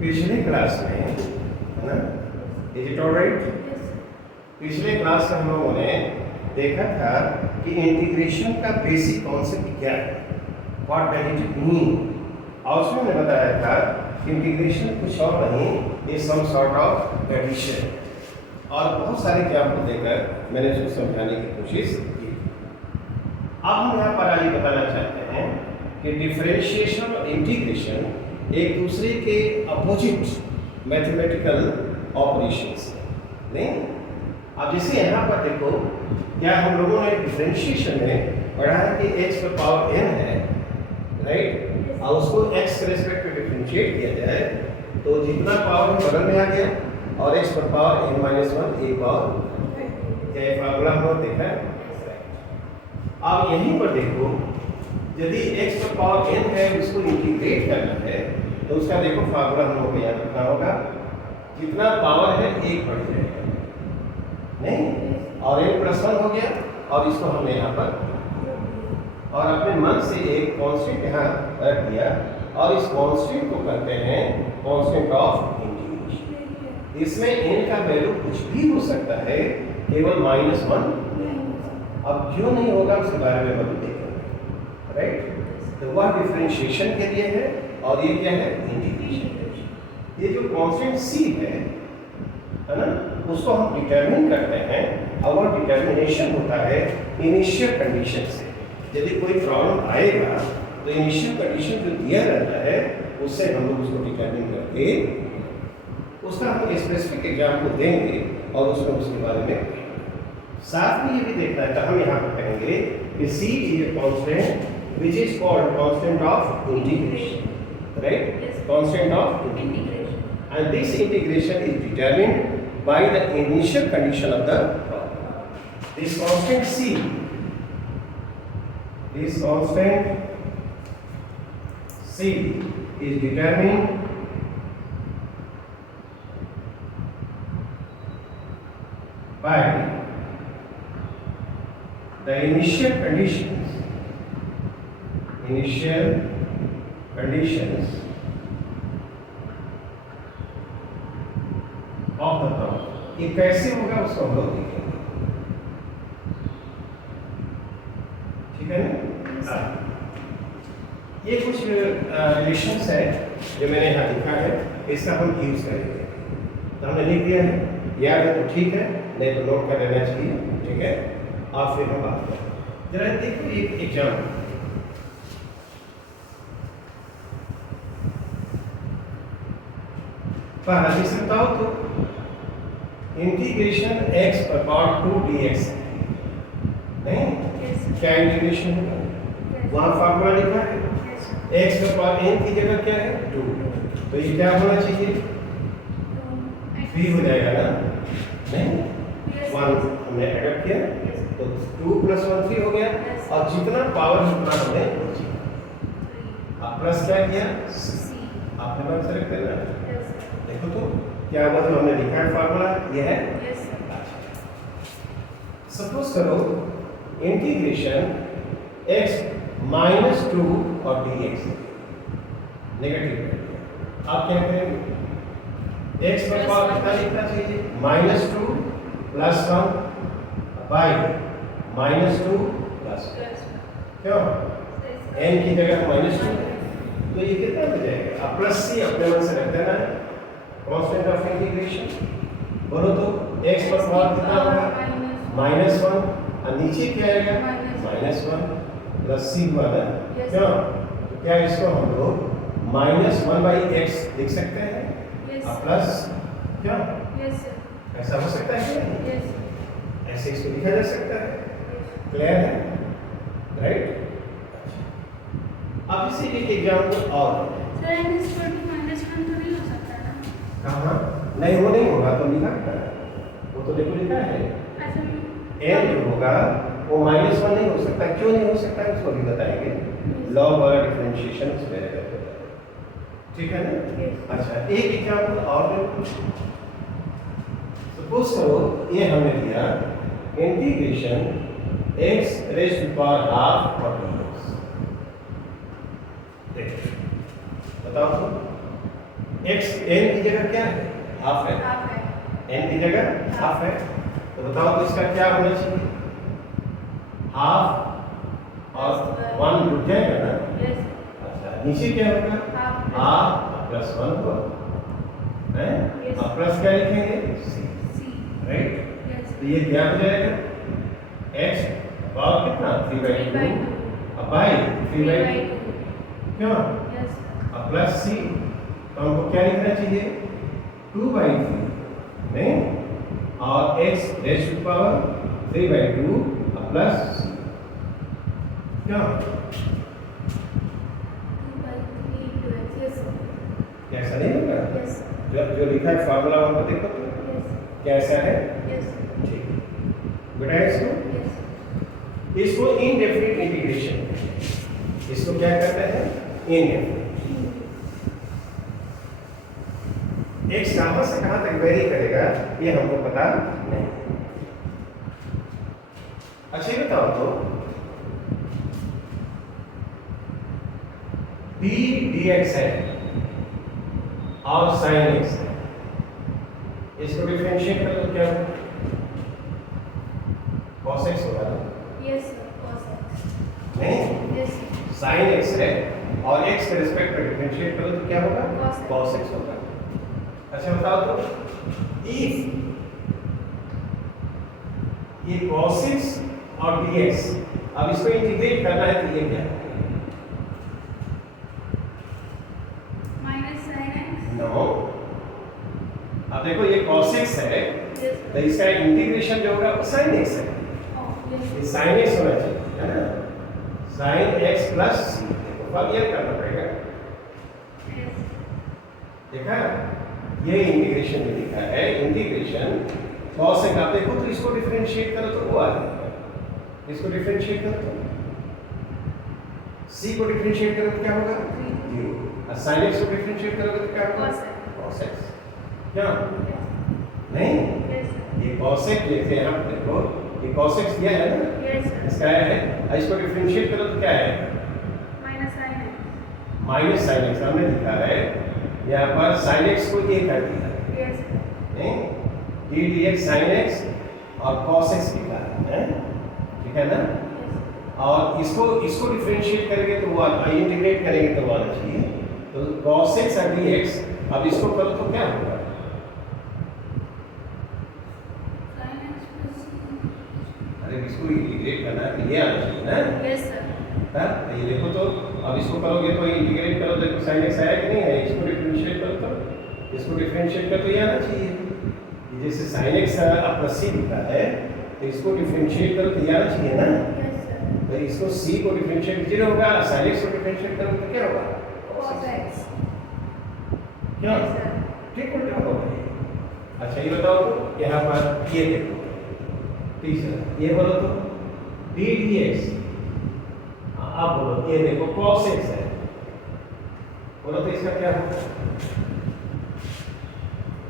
पिछले क्लास में, है ना, इज इट ऑलराइट? पिछले क्लास में हम लोगों ने देखा था कि इंटीग्रेशन का बेसिक कॉन्सेप्ट क्या है, व्हाट डज इट मीन। और उसमें मैंने बताया था कि इंटीग्रेशन कुछ और नहीं, is some sort of addition, और बहुत सारे एग्जाम्पल देकर मैंने उसको समझाने की कोशिश की। अब हम यहाँ पर आगे बताना चाहते हैं कि डिफरेंशिएशन और इंटीग्रेशन एक दूसरे के अपोजिट मैथमेटिकल ऑपरेशंस नहीं। अब जैसे यहाँ पर देखो, क्या हम लोगों ने डिफरेंशिएशन में पढ़ा है कि x पर पावर n है, राइट, और उसको x के रेस्पेक्ट में डिफरेंशिएट किया जाए तो जितना पावर बगल में आ गया, और x पर पावर n-1 एक पावर, क्या फार्मूला हम लोग देखा है। अब यहीं पर देखो, यदि x पर पावर n है उसको इंटीग्रेट करना है तो उसका देखो फार्मूला हम लोग को याद रखना होगा, जितना पावर है एक बढ़ जाएगा नहीं, और n+1 हो गया, और इसको हमने यहाँ पर और अपने मन से एक कांस्टेंट यहाँ रख दिया, और इस कांस्टेंट को कहते हैं कांस्टेंट ऑफ इंटीग्रेशन। इसमें n का वैल्यू कुछ भी हो सकता है, केवल -1। अब क्यों नहीं होगा उसके बारे में हम देखेंगे, राइट। तो वह डिफरेंशिएशन के लिए है, और ये क्या है, इंटीग्रेशन। ये जो कांस्टेंट c है ना, उसको हम डिटरमिन करते हैं, और वह डिटर्मिनेशन होता है इनिशियल कंडीशन से। यदि कोई प्रॉब्लम आएगा तो इनिशियल कंडीशन जो दिया रहता है उससे हम लोग उसको डिटरमिन करके उसका हम स्पेसिफिक एग्जाम्पल देंगे, और उसमें उसके बारे में साथ में ये भी देखना है। तो हम यहाँ पर कहेंगे कि c is a constant which is called constant of integration, right, constant of integration, and this integration is determined by the initial condition of the problem. This constant c, this constant c is determined by the initial conditions of the problem. ये कैसे होगा उसको हम लोग देखेंगे, ठीक है ना। ये कुछ रिलेशंस है जो मैंने यहाँ लिखा है, इसका हम यूज करेंगे। तो हमने लिख दिया है, याद है तो ठीक है, नहीं तो नोट कर लेना चाहिए, ठीक है। और फिर हम बात करें, जरा देखो एक एग्जाम्पल। पहला जिसे बताओ तो इंटीग्रेशन x पर पावर 2 dx नहीं, क्या इंटीग्रेशन होगा, वहां फार्मूला लिखा है, x पर पावर n की जगह क्या है 2, तो ये क्या होना चाहिए 3 हो जाएगा ना, नहीं 1 हमने ऐड किया तो 2 + 1 3 हो गया, और जितना पावर जितना हमने प्लस क्या किया आपने बात सेलेक्ट करना। देखो तो क्या हुआ, जो हमने लिखा है फार्मूला ये है। सपोज करो इंटीग्रेशन x -2 और dx नेगेटिव, आप क्या करेंगे, x पर पावर कितना लिखना चाहिए -2 + 1 / -2 + क्यों n की जगह -2, तो ये कितना हो जाएगा, आप प्लस c अपने मन से रख देना है, कांस्टेंट ऑफ इंटीग्रेशन। बोलो तो x पर पावर कितना होगा -1, और नीचे क्या आएगा -1 + c वाला, क्यों, तो क्या इसको हम लोग -1/x लिख सकते हैं, और प्लस क्यों, ऐसा हो सकता है क्या, ऐसे इसको लिखा जा सकता है, क्लियर है, राइट। अब इसे एक एग्जांपल और सर n = -1 तो नहीं हो सकता ना, कहाँ नहीं, वो नहीं होगा तो लिखा है, वो तो देखो लिखा है n जो होगा वो -1 नहीं हो सकता, क्यों नहीं हो सकता है उसको भी बताएंगे, लॉग वाला डिफरेंशिएशन उसमें रहेगा, ठीक है ना। अच्छा एक एग्जांपल और सपोज करो ये हमने लिया इंटीग्रेशन x⁻½ और dx, बताओ तो x n की जगह क्या है? हाफ है। हाफ है। n की जगह हाफ है, तो बताओ तो इसका क्या होना चाहिए? हाफ और 1 जुड़ जाएगा ना? यस। अच्छा, नीचे क्या होगा? हाफ हाफ प्लस 1 होगा, है? Yes. अब प्लस क्या लिखेंगे? c, सी। राइट? यस। तो ये क्या हो जाएगा? x पावर कितना? 3/2 अब बाई 3/2 क्यों? यस। अब प्लस c, तो हमको क्या लिखना चाहिए? 2/3 नहीं, और x रेज टू पावर 3/2 अब प्लस c क्यों? कैसा नहीं होगा? यस। जो लिखा है फार्मूला वहां पर देखो तो यस। कैसा है? यस। ठीक, बेटा इसको इनडेफिनिट इंटीग्रेशन, इसको क्या कहते हैं? इनडेफिनिट। x कहां से कहां तक वेरी करेगा ये हमको पता नहीं। अच्छा ये बताओ तो d dx है और sin x है, इसको डिफरेंशिएट कर तो क्या होगा? cos x होगा ना? Yes cos x। नहीं, यस। sin x है और x के रिस्पेक्ट में डिफरेंशिएट करो तो क्या होगा? Cos x। cos x होगा। अच्छा बताओ तो if ये cos x और dx अब इसको इंटीग्रेट करना है तो ये क्या है? Minus sin x। नो, अब देखो ये cos x है यस। तो इसका इंटीग्रेशन जो होगा वो sin x है, यस। ये sin x होना चाहिए, है ना? sin x प्लस c, देखो अब ये करना पड़ेगा। यस। देखा ये इंटीग्रेशन में लिखा है, इंटीग्रेशन cos x, आप देखो तो इसको डिफरेंशिएट करो तो वो आ जाएगा, इसको डिफरेंशिएट करो तो c को डिफरेंशिएट करो तो क्या होगा? 0, और sin x को डिफरेंशिएट करोगे तो क्या होगा? cos x क्या? नहीं, यस। ये cos x लिखते हैं हम, देखो ये cos x दिया है ना, यस। इसका है, और इसको डिफरेंशिएट करो तो क्या है? Minus sin x। Minus sin x हमने लिखा है यहाँ पर, sin x को ये कर दिया यस। नहीं, d dx sin x और cos x लिखा है, ठीक है ना? और इसको डिफरेंशिएट करेंगे तो वो इंटीग्रेट करेंगे तो वो आना चाहिए, तो cos x और dx, अब इसको करो तो क्या होगा? sin x plus अरे इसको इंटीग्रेट करना है तो ये आना चाहिए ना? Yes sir. हाँ, तो ये देखो तो अब इसको करोगे तो इंटीग्रेट करो तो sin x आया कि नहीं है? इसको डिफरेंशिएट करो तो इसको डिफरेंशिएट कर तो ये आना चाहिए, ये जैसे sin x प्लस c लिखा है तो इसको डिफरेंशिएट करो तो ये आना चाहिए ना? Yes sir. तो इसको c को डिफरेंशिएट 0 होगा, sin x को डिफरेंशिएट करोगे तो क्या होगा? cos x। क्या? Yes sir. ठीक उल्टा होगा ये। अच्छा ये बताओ तो यहाँ पर ये देखो, तीसरा ये बोलो तो d dx, आप बोलो ये देखो cos x है, बोलो तो इसका क्या होगा?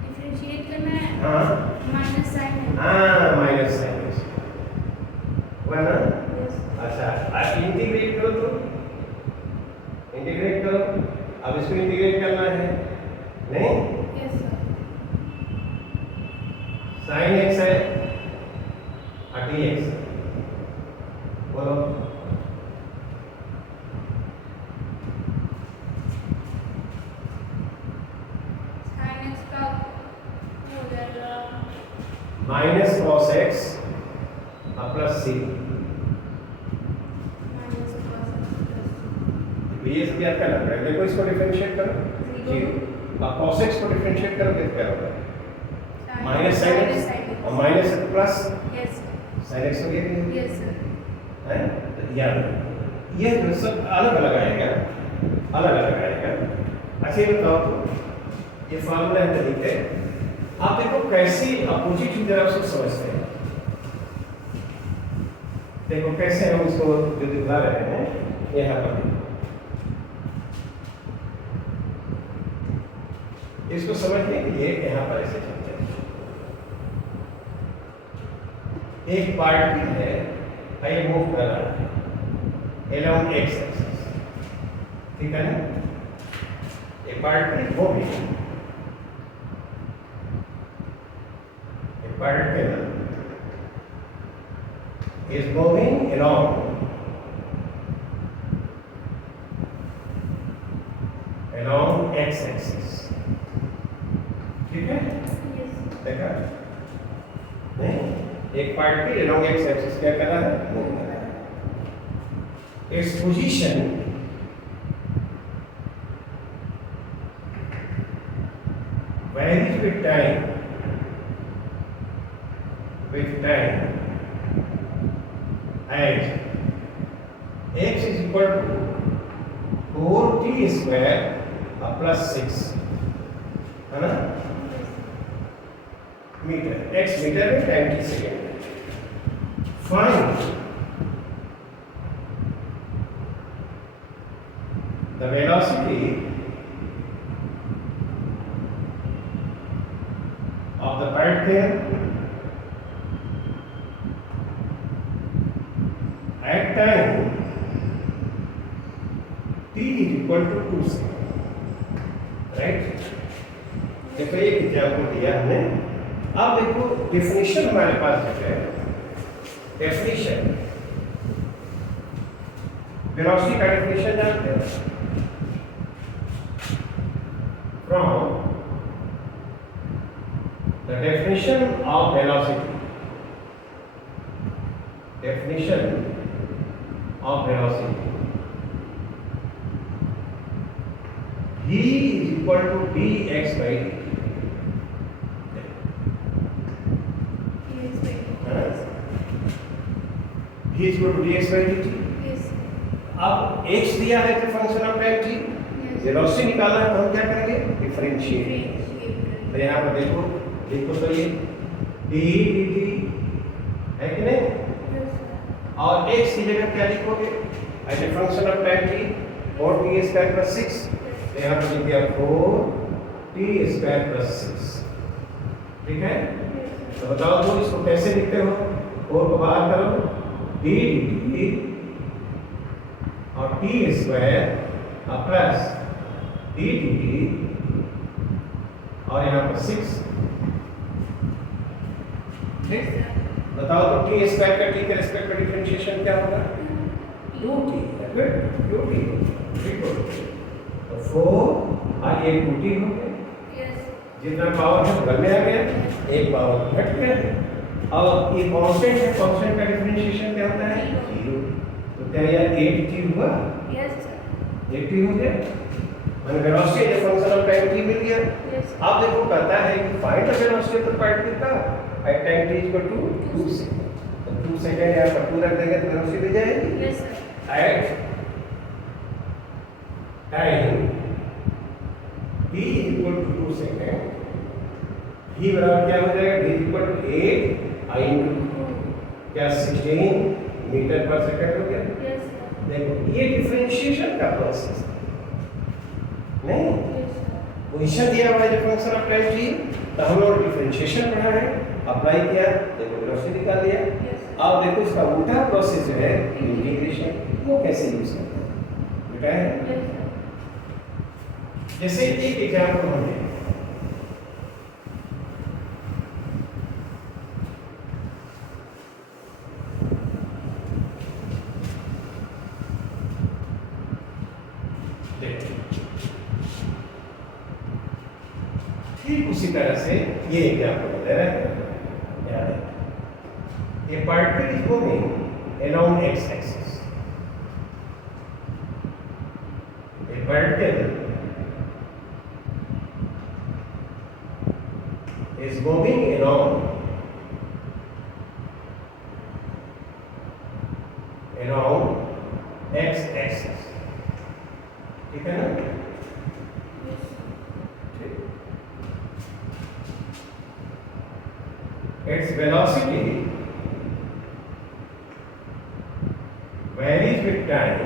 डिफरेंशिएट करना है। हाँ माइनस sin x। हाँ, माइनस sin x हुआ ना? यस। अच्छा अब इंटीग्रेट करो तो, इंटीग्रेट करो, अब इसको इंटीग्रेट करना है नहीं, यस सर। sin x है और dx बोलो sin x का हो जाएगा माइनस cos x और plus c, minus cos x plus ये सब याद करना पड़ेगा। देखो इसको डिफरेंशिएट करो, Zero। 0, अब cos x को डिफरेंशिएट करोगे तो क्या होगा? sin माइनस sin x और minus plus yes sin x हो गया, यस सर। है? तो याद रखो ये जो सब अलग अलग आएगा, अलग अलग आएगा। अच्छा ये बताओ तो ये फार्मूला है तरीके, आप देखो कैसे अपोजिट की तरफ से समझते हैं, देखो कैसे हम इसको जो दिखा रहे हैं यहाँ पर देखो, इसको समझने के लिए यहाँ पर ऐसे चलते हैं, एक पार्टिकल है ये मूव कर रहा है along x एक्सिस, ठीक है ना? A particle is moving. A particle is moving along x-axis. ठीक है? Yes. देखा? नहीं, एक पार्टिकल along x-axis क्या कर रहा है? मूव कर रहा है. Its position varies with time. As x is equal to 4t square plus 6 है ना मीटर x मीटर में time t second. Find the velocity of the particle at time t is equal to 2 seconds. Right? देखो एक example दिया हमने. अब देखो definition हमारे पास जो है, डेफिनेशन वेलोसिटी का डेफिनेशन जानते हो? From the definition of velocity, definition of velocity, v is equal to dx by dt. Yes. v is equal to dx by dt. Yes. अब x दिया है तो function of time t, Yes. Velocity निकालना है तो हम क्या करेंगे? डिफरेंशिएट. तो यहाँ पर देखो तो ये d dt है कि नहीं? Yes. और x की जगह क्या लिखोगे? As a function of time t 4t square plus 6. यहाँ पर लिख दिया 4t स्क्वायर प्लस 6. ठीक है? तो बताओ तो इसको कैसे लिखते हो? 4 को बाहर करो, d dt और t square plus d dt और यहाँ पर 6. ठीक? बताओ तो t स्क्वायर का t के रिस्पेक्ट में डिफरेंशिएशन क्या होगा? 2t. Good, 2t. ठीक हो. तो 4 और ये 2t हो गए. Yes. जितना पावर है घर में आ गया, एक पावर घट गया. और ये कांस्टेंट है, कांस्टेंट का डिफरेंशिएशन क्या होता है? 0. तो क्या यह 8t हुआ? Yes, sir. 8t हो गया. मैंने velocity as function of time t मिल गया. Yes. आप देखो कहता है कि find the velocity of the particle का at time t equal to 2 second. तो 2 सेकंड यहाँ पर 2 रख देंगे तो वेलोसिटी मिल जाएगी. Yes, sir. At time t equal to 2 second, ही बराबर क्या हो जाएगा? v equal to 8 i into क्या 16 मीटर पर सेकंड हो गया. Yes, sir. देखो ये डिफरेंशिएशन का प्रोसेस नहीं. Yes, sir. पोजीशन दिया हुआ है जो फंक्शन ऑफ टाइम t, तो हम लोग डिफरेंशिएशन पढ़ा है, अप्लाई किया, देखो वेलोसिटी निकाल दिया. Yes. अब देखो इसका उल्टा प्रोसेस जो है इंटीग्रेशन, वो कैसे यूज करते हैं बेटा है. Yes, sir. जैसे एक एग्जाम्पल हम लें. ठीक उसी तरह से ये एग्जाम्पल दे रहा है. याद है, a particle is moving along x-axis. A particle is moving along x-axis. ठीक है ना? Yes. ठीक. Its velocity varies with time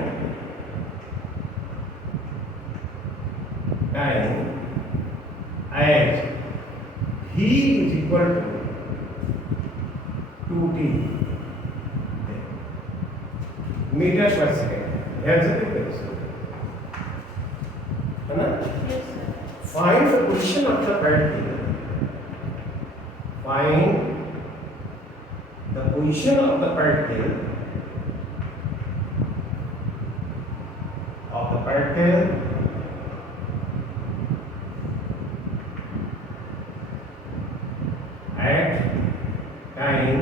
as v is equal to 2t metre पर सेकंड. ध्यान से देखो इसको, है ना? Yes, sir. find the position of the particle. Find the position of the particle at time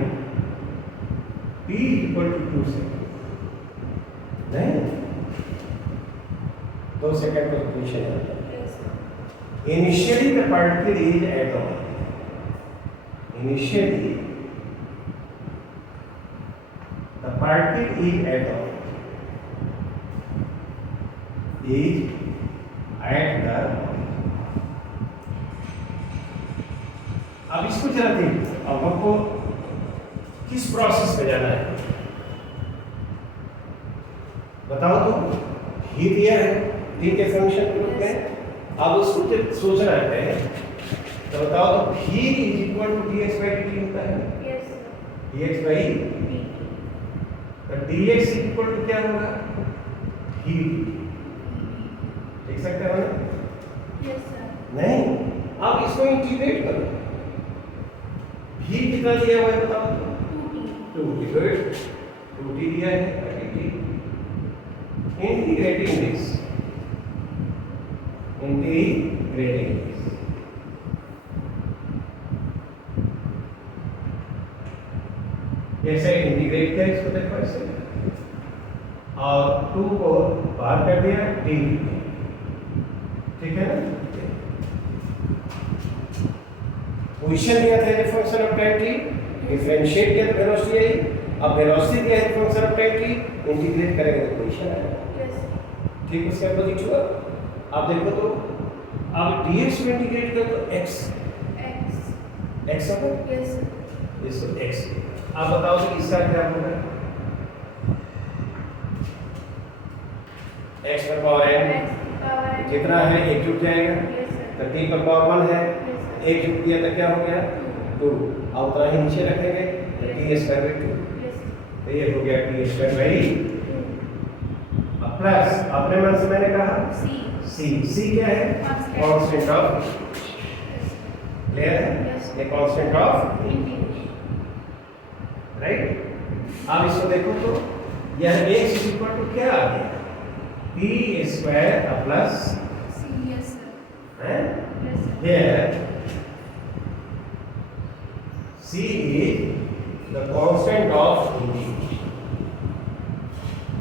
t equal to 2 seconds. नहीं 2 second का position है. Yes, sir. Initially the particle is at the initially the particle is at the अब इसको जरा देखो. अब हमको किस प्रोसेस में जाना है बताओ. तो ही दिया है टी के फंक्शन के रूप में. अब उसको जब सोचना है तो बताओ. तो ही is equal to dx by dt होता है. Yes, sir. dx by PT. तो dx इक्वल टू क्या होगा ही. देख सकते हो ना. Yes, sir. नहीं अब इसको इंटीग्रेट करो. ही कितना दिया हुआ है बताओ. 2T. 2t दिया है. इंटीग्रेटिंग दिस जैसे इंटीग्रेट किया इसको देखो ऐसे और 2 को बाहर कर दिया t. ठीक है ना. पोजीशन दिया था function of time t. Differentiate किया तो वेलोसिटी आई. अब वेलोसिटी दिया है function of time t. Integrate करेंगे तो पोजीशन आएगा. Yes. ठीक उसके अपोजिट हुआ. आप देखो तो अब dx में इंटीग्रेट करो तो x X. होगा. Yes, sir. इसको x. आप बताओ तो इसका क्या होगा. x पर power n X power n. कितना है 1 जुट जाएगा. Yes, sir. तो t पर पावर 1 है. Yes, sir. 1 जुट दिया तो क्या हो गया 2. अब उतना ही नीचे रखेंगे तो t square by 2. Yes, sir. तो ये हो गया t स्क्वायर बाई 2. प्लस अपने मन से मैंने कहा C. c क्या है. कांस्टेंट ऑफ क्लियर है. Yes. ये कांस्टेंट ऑफ Integration. राइट. अब इसको देखो तो यह x इक्वल टू क्या आ गया t square plus C. Yes, sir. है. Yes, sir. Here c is the constant of integration.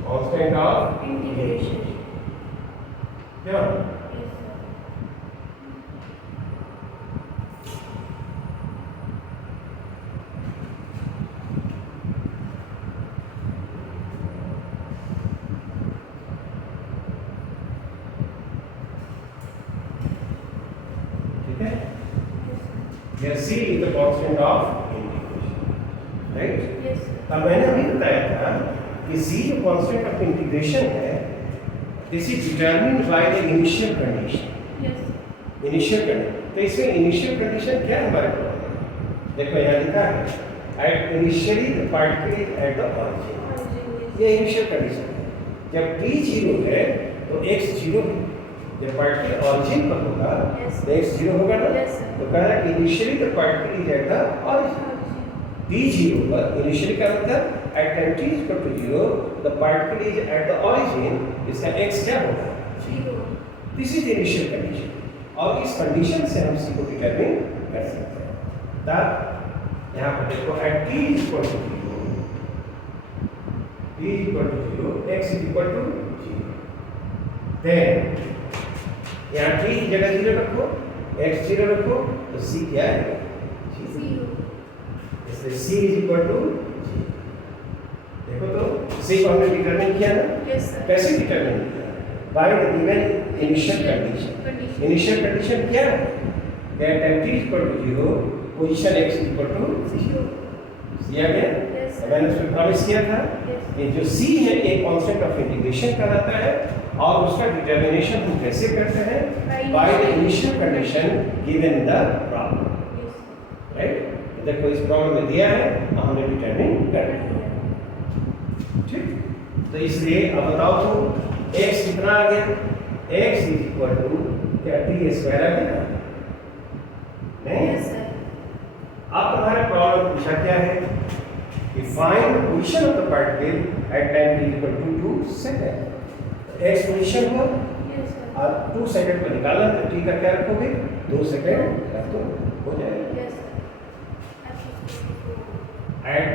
Constant of Integration. क्या. Yes, sir. ठीक है. Here c is the constant of integration. Right. Yes, sir. अब मैंने अभी बताया था कि c जो कांस्टेंट ऑफ इंटीग्रेशन है this is determined by the initial condition. Yes, sir. Initial condition. तो इसमें इनिशियल कंडीशन क्या है हमारे पास. देखो यहाँ लिखा है at initially the particle is at the origin. Origin, yes. ये इनिशियल कंडीशन है. जब t 0 है तो x 0 है. जब पार्टिकल ऑरिजिन पर होगा Yes. तो x 0 होगा ना. Yes, sir. तो कह रहा है initially the particle is at the origin. t 0 पर इनिशियली का मतलब at time t is equal to 0 the particle is at the origin. इसका x क्या होगा 0. This is initial condition. और इस कंडीशन से हम c को डिटरमिन कर सकते हैं. तब यहाँ पर देखो at t is equal to 0 t is equal to 0 x is equal to 0. then यहाँ t की जगह 0 रखो x 0 रखो तो c क्या है 0. 0. इसलिए c is equal to 0. देखो तो c को हमने डिटरमिन किया ना. Yes, sir. कैसे डिटरमिन किया. By the given initial condition. Condition. Initial condition क्या है that time t equal to 0 position x equal to 0 दिया गया. Yes, sir. मैंने उसमें प्रॉमिस किया था Yes. कि जो c है एक कांस्टेंट ऑफ इंटीग्रेशन कहलाता है और उसका डिटरमिनेशन हम कैसे करते हैं by the initial condition given in the problem. Yes, sir. Right. देखो इस प्रॉब्लम में दिया है हमने डिटरमिन कर दिया. ठीक. तो इसलिए अब बताओ तो x कितना आ गया. x इज इक्वल टू क्या t ये स्क्वायर आ गया नहीं? Yes, sir. अब तुम्हारा प्रॉब्लम पूछा क्या है कि find position of the particle at time t equal to 2 second. X position हुआ Yes, sir. और 2 सेकंड को निकाला तो t का क्या रखोगे 2 सेकंड रख दो हो जाएगा। Yes, sir. F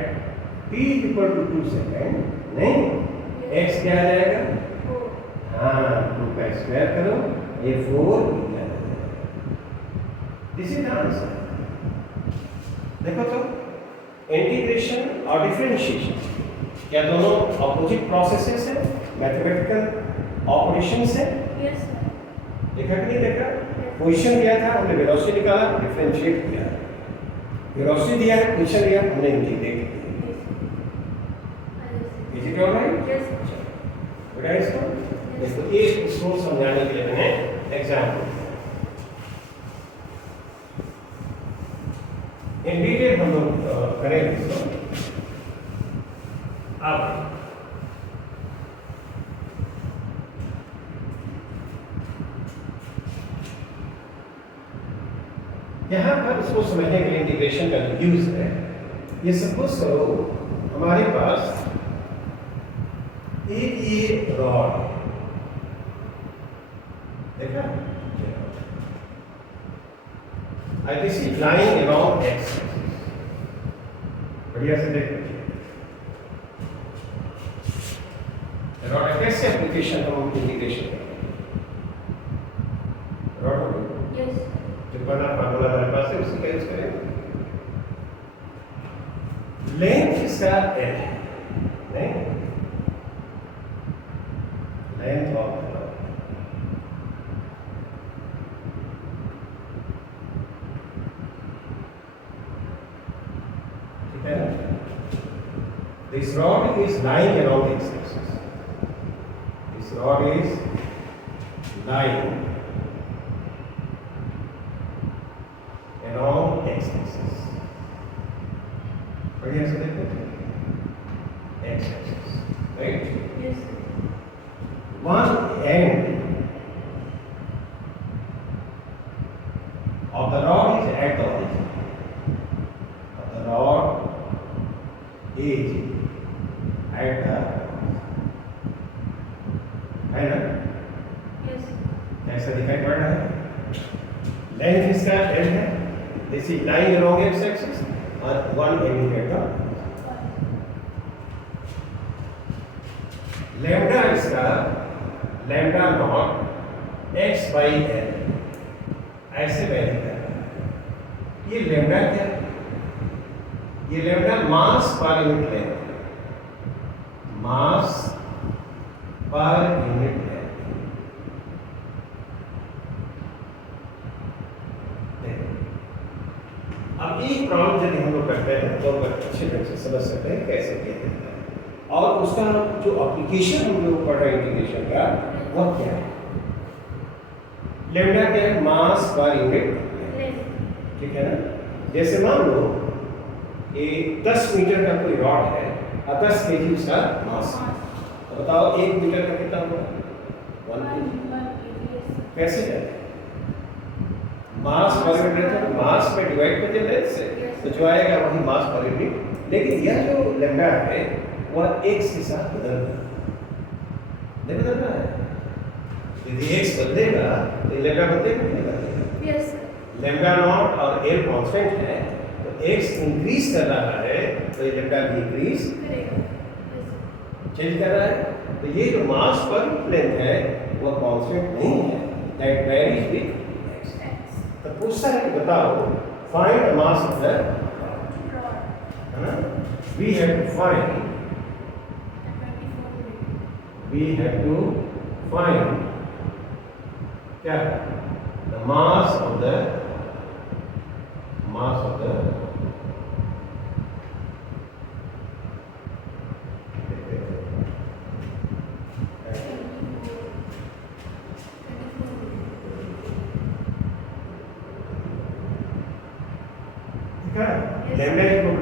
is equal to at t equal to 2 second नहीं x क्या आ जाएगा 4. हाँ 2 का स्क्वायर करो ये 4 दिस इज आंसर। देखो तो इंटीग्रेशन और डिफरेंशिएशन क्या दोनों अपोजिट प्रोसेसेस हैं, मैथमेटिकल ऑपरेशंस हैं। Yes, sir. देखा कि नहीं देखा? पोजीशन दिया था हमने वेलोसिटी निकाला, डिफरेंशिएट किया। वेलोसिटी दिया है, पोजीशन दिया हमने इंटीग्रेट किया। Is it alright? Yes, sir. बेटा इसको देखो एक इसको समझाने के लिए मैंने एग्जांपल इन डिटेल हम लोग करेंगे इसको। अब यहाँ पर इसको समझने के लिए इंटीग्रेशन का जो यूज है, ये सपोज करो हमारे पास एक ये रॉड देखा I this is lying around X, बढ़िया से देखो रॉड कैसे एप्लीकेशन हम इंटीग्रेशन रॉड Yes. जो बना फार्मूला हमारे पास है उसी का यूज करेंगे। लेंथ इसका एल है नहीं लेंथ ऑफ ठीक है। This rod is lying around the x-axis. This rod is lying along x-axis. बढ़िया से देखो x-axis, right? Yes, sir. One end of the rod is at the origin. Of the rod is at the है ना? Yes. ऐसा दिखाई पड़ रहा है। लेंथ इसका l है, this is lying along X axis और one end at the lambda इसका lambda naught x by L ऐसे वैल्यू है। ये लैम्डा क्या है? ये लैम्डा मास पर यूनिट लेंथ, मास पर यूनिट लेंथ। अब एक प्रॉब्लम यदि हम लोग करते हैं तो अच्छे ढंग से समझ सकते हैं कैसे किया जाता है और उसका जो एप्लीकेशन हम लोग पढ़ रहे हैं इंटीग्रेशन का वह क्या है। लैम्डा क्या है? मास पर यूनिट, Length. ठीक है ना। जैसे मान लो कि 10 मीटर का कोई रॉड है और 10 केजी उसका मास है, तो बताओ 1 मीटर का कितना होगा? 1 केजी। 1 kg. Yes, sir. कैसे जाए? मास पर यूनिट रहता है, मास में डिवाइड कर दिया लेंथ से तो जो आएगा वही मास पर यूनिट। लेकिन यह जो लैम्डा है वह x के साथ बदल रहा है, नहीं बदल रहा है। यदि x बदलेगा तो लैम्डा बदलेगा नहीं बदलेगा। Yes, sir. लैम्डा नॉट और l कांस्टेंट है तो x इंक्रीज कर रहा है तो ये लैम्डा भी इंक्रीज करेगा. Yes, sir. चेंज कर रहा है। तो ये जो मास पर लेंथ है वह कांस्टेंट नहीं है, that varies with x। X. तो पूछता है कि बताओ find the mass of the Rod. है ना, we have to find At 24 minutes. we have to find क्या the mass of the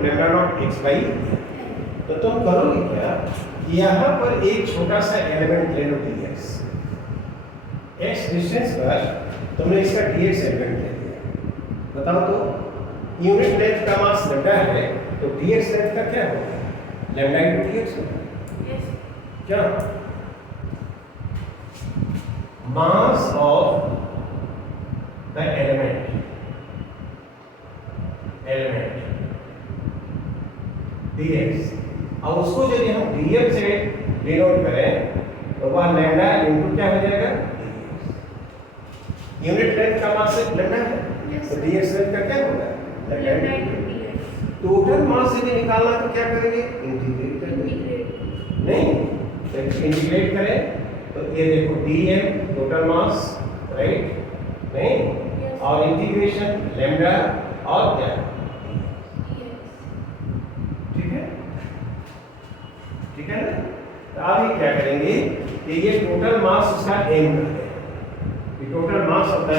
lambda naught x by. तो तुम करोगे क्या, यहाँ पर एक छोटा सा एलिमेंट ले लो dx। x डिस्टेंस पर तुमने इसका dx एलिमेंट ले लिया। बताओ तो यूनिट लेंथ का मास लैम्डा है तो dx लेंथ का क्या होगा? लैम्डा इनटू dx होगा। Yes. क्या मास ऑफ द एलिमेंट dx, अब उसको यदि हम df से डिनोट करें तो वह लैम्डा इनटू क्या हो जाएगा? dx। यूनिट लेंथ का मास लैम्डा है Yes. तो dx लेंथ का क्या होगा? Lambda into dx. Total mass यदि निकालना तो क्या करेंगे? इंटीग्रेट करेंगे। Integrate. नहीं, इंटीग्रेट करें तो ये देखो dm टोटल मास, राइट? नहीं, Yes. और इंटीग्रेशन लैम्डा और क्या? Yes. ठीक है, ठीक है ना? तो अब ये क्या करेंगे कि ये टोटल मास उसका m कर दें। Total mass of the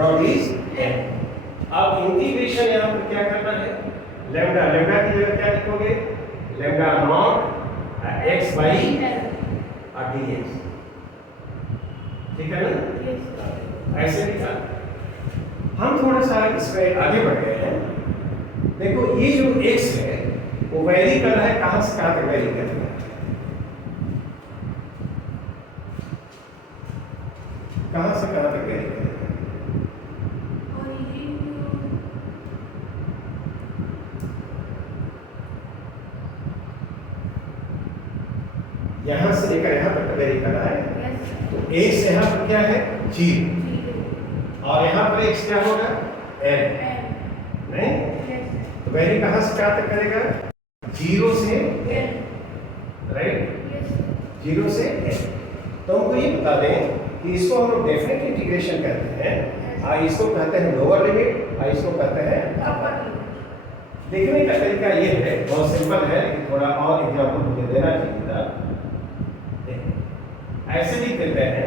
rod is m। अब इंटीग्रेशन यहाँ पर क्या करना है? लैम्डा, लैम्डा की जगह क्या लिखोगे? Lambda naught x by dx, ठीक है ना? Yes. ऐसे लिखा। हम थोड़ा सा इसमें आगे बढ़ गए हैं। देखो ये जो x है वो वैरी कर रहा है, कहां से कहां तक वैरी कर रहा है? कहां से कहां तक वैरी कर रहा है? Origin to यहां से लेकर यहां तक वैरी कर रहा है। yes. तो a से यहां पर क्या है? 0, 0. और यहां पर x क्या होगा? l। And नहीं, yes. तो वैरी कहां से कहां तक करेगा? 0 से L. Right, Yes. 0 से l। तो हमको ये बता दें कि इसको हम लोग डेफिनेट इंटीग्रेशन कहते हैं, इसको कहते हैं लोअर लिमिट और इसको कहते हैं Upper अपर। limit. देखने का तरीका ये है, बहुत सिंपल है, लेकिन थोड़ा और एग्जांपल मुझे देना चाहिए था। ऐसे लिख देते हैं,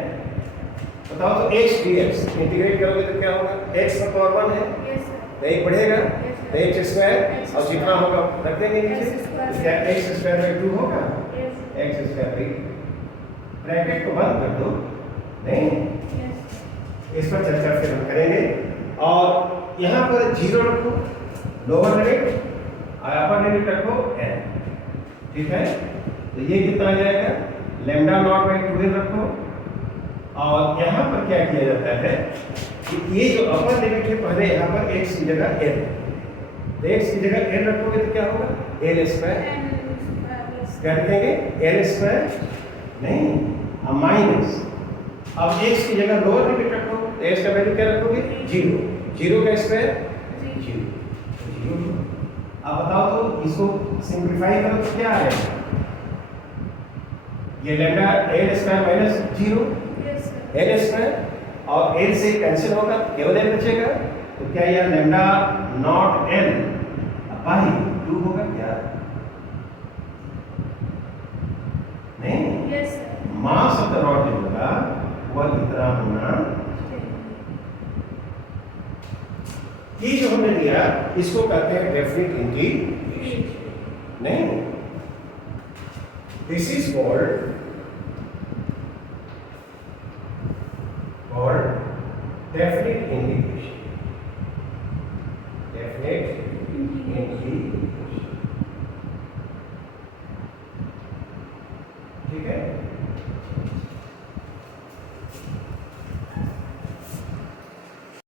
बताओ तो x dx इंटीग्रेट करोगे तो क्या होगा? x का पावर 1 है, Yes. sir. तो एक बढ़ेगा Yes, sir. तो x स्क्वायर, और जितना होगा रख देंगे नीचे, X square. तो क्या x स्क्वायर बाई 2 होगा? Yes. x square by, bracket को बंद कर दो। नहीं, Yes. इस पर चर्चा फिर हम करेंगे। और यहाँ पर 0 रखो लोअर लिमिट और अपर लिमिट रखो n, ठीक है? तो ये कितना आ जाएगा? लैम्डा नॉट बाई 2n रखो, और यहाँ पर क्या किया जाता है कि ये जो अपर लिमिट है पहले यहाँ पर x की जगह n, तो x की जगह n रखोगे तो क्या होगा? l square. And yes. क्या लिखेंगे? l स्क्वायर, नहीं, अब माइनस, अब x की जगह लोअर लिमिट रखो तो x का वैल्यू क्या रखोगे? 0, 0 का स्क्वायर 0, 0। अब बताओ तो इसको सिंपलीफाई करो तो क्या आएगा? ये lambda l square minus 0 Yes. sir. l square, और l से कैंसिल होगा तो केवल l बचेगा, तो क्या यह लैम्डा नॉट l बाई 2 होगा क्या? नहीं, Yes. sir. Mass of the rod जो होगा वह कितना होना? ये जो हमने लिया इसको कहते हैं डेफिनिट इंटीग्रेशन। नहीं, this is called definite integration.